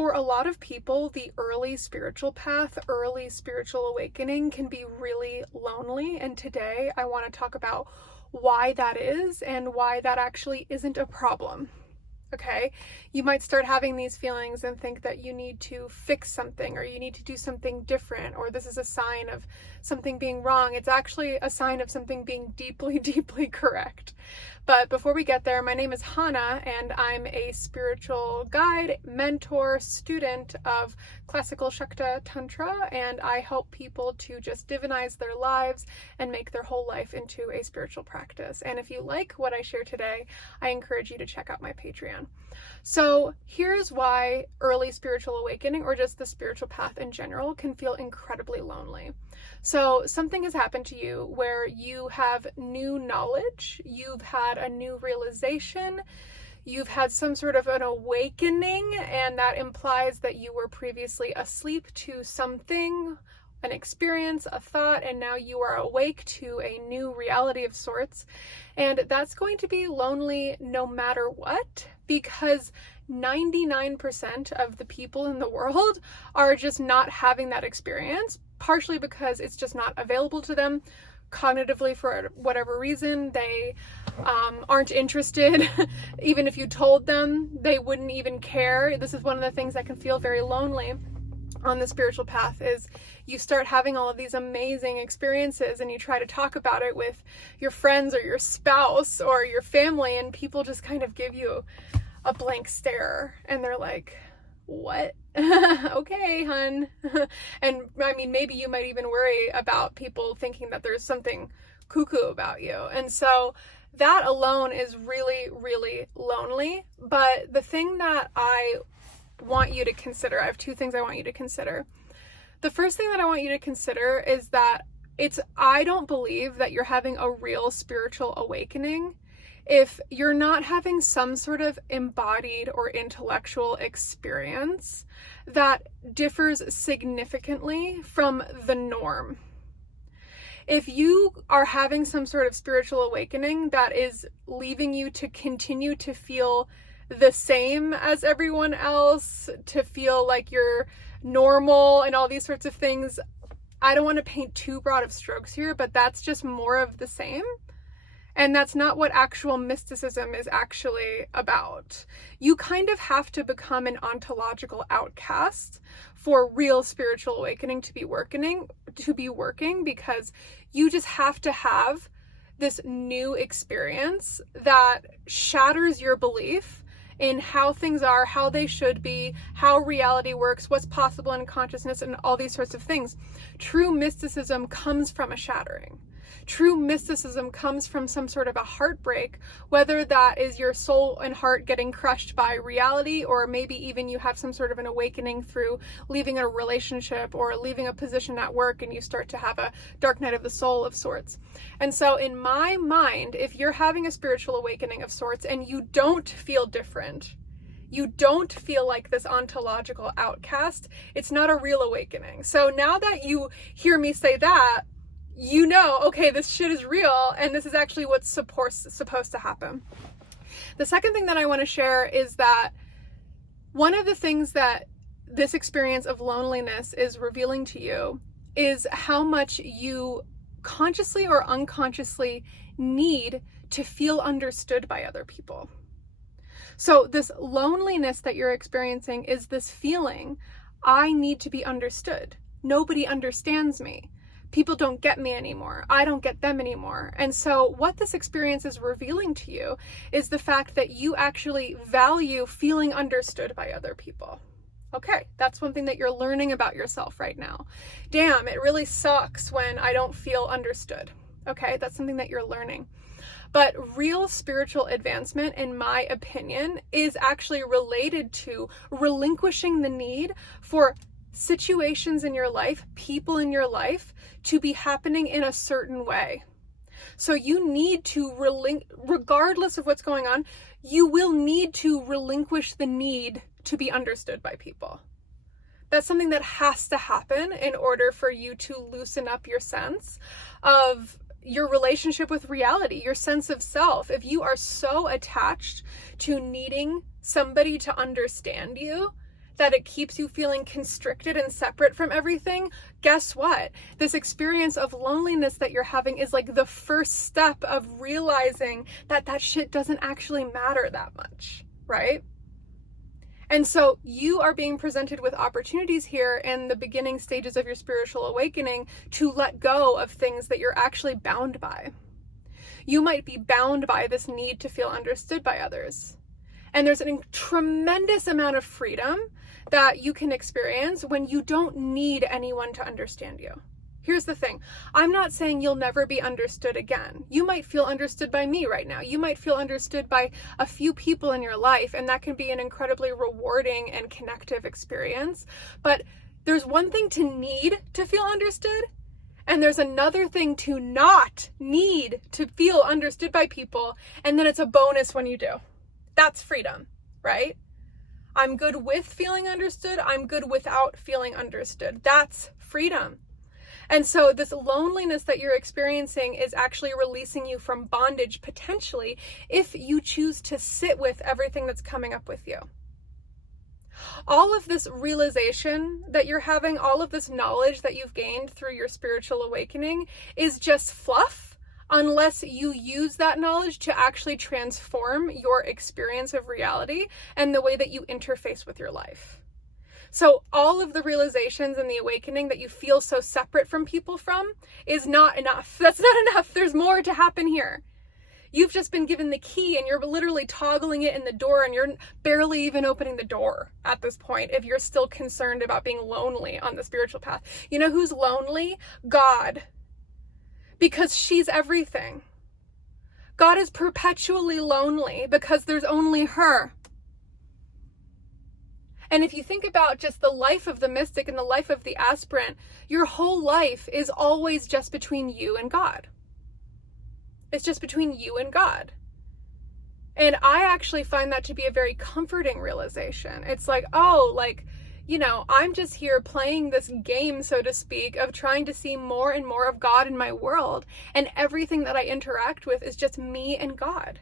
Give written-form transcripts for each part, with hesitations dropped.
for a lot of people, the early spiritual path, early spiritual awakening can be really lonely. And today I want to talk about why that is and why that actually isn't a problem. Okay, you might start having these feelings and think that you need to fix something, or you need to do something different, or this is a sign of something being wrong. It's actually a sign of something being deeply, deeply correct. But before we get there, my name is Hannah, and I'm a spiritual guide, mentor, student of classical Shakta Tantra, and I help people to just divinize their lives and make their whole life into a spiritual practice. And if you like what I share today, I encourage you to check out my Patreon. So here's why early spiritual awakening, or just the spiritual path in general, can feel incredibly lonely. So something has happened to you where you have new knowledge, you've had a new realization, you've had some sort of an awakening, and that implies that you were previously asleep to something, an experience, a thought, and now you are awake to a new reality of sorts. And that's going to be lonely no matter what, because 99% of the people in the world are just not having that experience, partially because it's just not available to them cognitively for whatever reason. They aren't interested. Even if you told them, they wouldn't even care. This is one of the things that can feel very lonely on the spiritual path, is you start having all of these amazing experiences and you try to talk about it with your friends or your spouse or your family, and people just kind of give you a blank stare and they're like, what? Okay, hun. And I mean, maybe you might even worry about people thinking that there's something cuckoo about you. And so that alone is really, really lonely. But the thing that I want you to consider, I have two things I want you to consider. The first thing that I want you to consider is that I don't believe that you're having a real spiritual awakening if you're not having some sort of embodied or intellectual experience that differs significantly from the norm. If you are having some sort of spiritual awakening that is leaving you to continue to feel the same as everyone else, to feel like you're normal and all these sorts of things, I don't want to paint too broad of strokes here, but that's just more of the same. And that's not what actual mysticism is actually about. You kind of have to become an ontological outcast for real spiritual awakening to be working, because you just have to have this new experience that shatters your belief in how things are, how they should be, how reality works, what's possible in consciousness, and all these sorts of things. True mysticism comes from a shattering. True mysticism comes from some sort of a heartbreak, whether that is your soul and heart getting crushed by reality, or maybe even you have some sort of an awakening through leaving a relationship or leaving a position at work and you start to have a dark night of the soul of sorts. And so in my mind, if you're having a spiritual awakening of sorts and you don't feel different, you don't feel like this ontological outcast, it's not a real awakening. So now that you hear me say that, you know, okay, this shit is real and this is actually what's supposed to happen. The second thing that I want to share is that one of the things that this experience of loneliness is revealing to you is how much you consciously or unconsciously need to feel understood by other people. So this loneliness that you're experiencing is this feeling, I need to be understood. Nobody understands me. People don't get me anymore. I don't get them anymore. And so what this experience is revealing to you is the fact that you actually value feeling understood by other people. Okay, that's one thing that you're learning about yourself right now. Damn, it really sucks when I don't feel understood. Okay, that's something that you're learning. But real spiritual advancement, in my opinion, is actually related to relinquishing the need for situations in your life, people in your life, to be happening in a certain way. So you need to, regardless of what's going on, you will need to relinquish the need to be understood by people. That's something that has to happen in order for you to loosen up your sense of your relationship with reality, your sense of self. If you are so attached to needing somebody to understand you, that it keeps you feeling constricted and separate from everything, guess what? This experience of loneliness that you're having is like the first step of realizing that that shit doesn't actually matter that much, right? And so you are being presented with opportunities here in the beginning stages of your spiritual awakening to let go of things that you're actually bound by. You might be bound by this need to feel understood by others. And there's a tremendous amount of freedom that you can experience when you don't need anyone to understand you. Here's the thing. I'm not saying you'll never be understood again. You might feel understood by me right now. You might feel understood by a few people in your life, and that can be an incredibly rewarding and connective experience. But there's one thing to need to feel understood, and there's another thing to not need to feel understood by people, and then it's a bonus when you do. That's freedom, right? I'm good with feeling understood. I'm good without feeling understood. That's freedom. And so this loneliness that you're experiencing is actually releasing you from bondage potentially if you choose to sit with everything that's coming up with you. All of this realization that you're having, all of this knowledge that you've gained through your spiritual awakening is just fluff unless you use that knowledge to actually transform your experience of reality and the way that you interface with your life. So all of the realizations and the awakening that you feel so separate from people from is not enough. That's not enough. There's more to happen here. You've just been given the key and you're literally toggling it in the door, and you're barely even opening the door at this point if you're still concerned about being lonely on the spiritual path. You know who's lonely? God. Because she's everything. God is perpetually lonely because there's only her. And if you think about just the life of the mystic and the life of the aspirant, your whole life is always just between you and God. It's just between you and God. And I actually find that to be a very comforting realization. It's like, oh, like, you know, I'm just here playing this game, so to speak, of trying to see more and more of God in my world. And everything that I interact with is just me and God.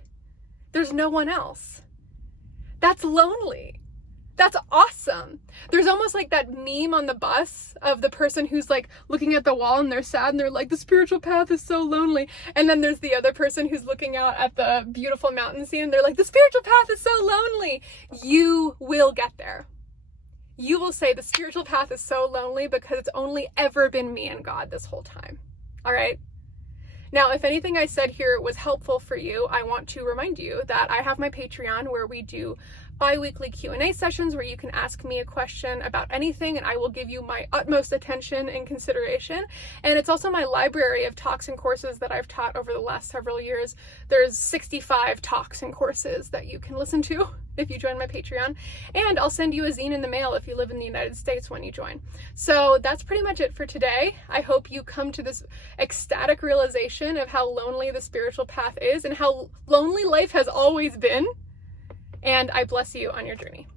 There's no one else. That's lonely. That's awesome. There's almost like that meme on the bus of the person who's like looking at the wall and they're sad and they're like, the spiritual path is so lonely. And then there's the other person who's looking out at the beautiful mountain scene and they're like, the spiritual path is so lonely. You will get there. You will say the spiritual path is so lonely because it's only ever been me and God this whole time. All right. Now, if anything I said here was helpful for you, I want to remind you that I have my Patreon where we do bi-weekly Q&A sessions where you can ask me a question about anything and I will give you my utmost attention and consideration. And it's also my library of talks and courses that I've taught over the last several years. There's 65 talks and courses that you can listen to if you join my Patreon. And I'll send you a zine in the mail if you live in the United States when you join. So that's pretty much it for today. I hope you come to this ecstatic realization of how lonely the spiritual path is and how lonely life has always been. And I bless you on your journey.